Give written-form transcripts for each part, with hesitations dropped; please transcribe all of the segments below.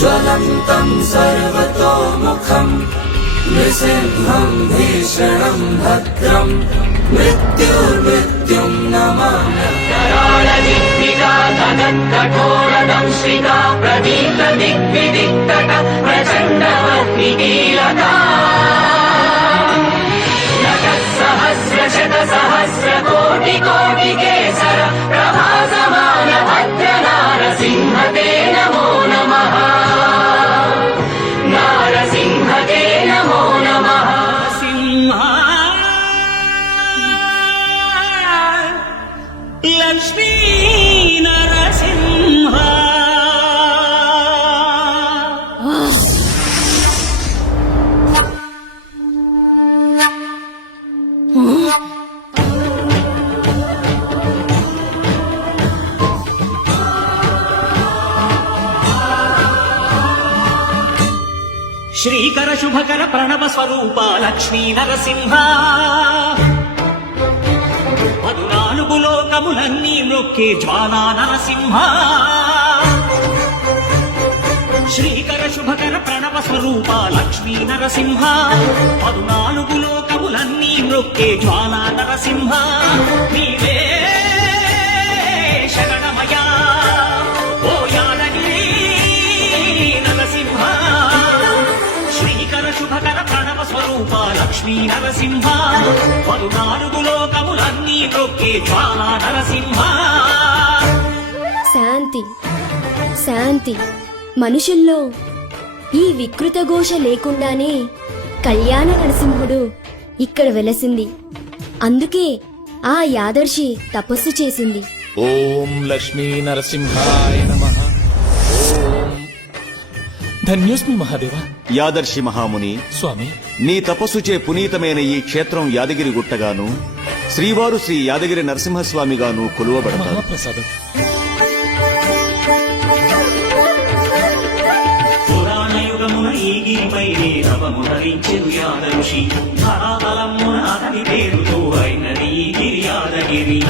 ज्वलन्तं सर्वतोमुखं नृसिंहं भीषणं भद्रं मृत्युर्मृत्युं नमामि। कठोरदंश्रिता प्रदीप्त दिग्विदिक्तट प्रचण्डवह्निकीलता सहस्रशतसहस्रकोटिकोटिकेसर प्रभासमान भद्र नारसिंहते नमो नमः। नारसिंहते नमो नमः। सिंह लक्ष्मी नरसिंह శ్రీకర శుభకర ప్రణవ స్వరూప లక్ష్మీ నరసింహ పదునాలుగు లోకములన్నీ మ్రొక్కే జ్వాలా నరసింహ శ్రీకర శుభకర ప్రణవ స్వరూప లక్ష్మీ నరసింహ పదునాలుగు లోకములన్నీ మ్రొక్కే జ్వాలా నరసింహ నీవే శరణమయా ఓ యాదగిరి నరసింహ శ్రీకర శుభకర ప్రణవ స్వరూప లక్ష్మీ నరసింహ పదునాలుగు లోకములన్నీ మ్రొక్కే జ్వాలా నరసింహ. శాంతి శాంతి. మనుషుల్లో ఈ వికృత ఘోష లేకుండానే కళ్యాణ నరసింహుడు ఇక్కడ వెలసింది. అందుకే ఆ యాదర్శి తపస్సు చేసింది. ఓం లక్ష్మీ నరసింహాయ నమః. ఓం ధన్యోస్మి మహాదేవ. యాదర్శి మహాముని స్వామి, నీ తపస్సుచే పునీతమైన ఈ క్షేత్రం యాదగిరి గుట్టగాను శ్రీవారు శ్రీ యాదగిరి నరసింహస్వామిగాను కొలువబడతారు. మహాప్రసాదం. పురాణయుగమున ఈ గిరిపైనే నవమునరించెను యాదఋషి ధరాతలమున అతని పేరుతో అయినది ఈ గిరి యాదగిరి.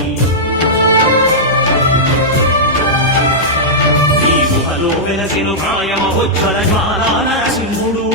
ఈ గుహలో వెలసెను ప్రాయమహోజ్వల జ్వాలా నరసింహుడు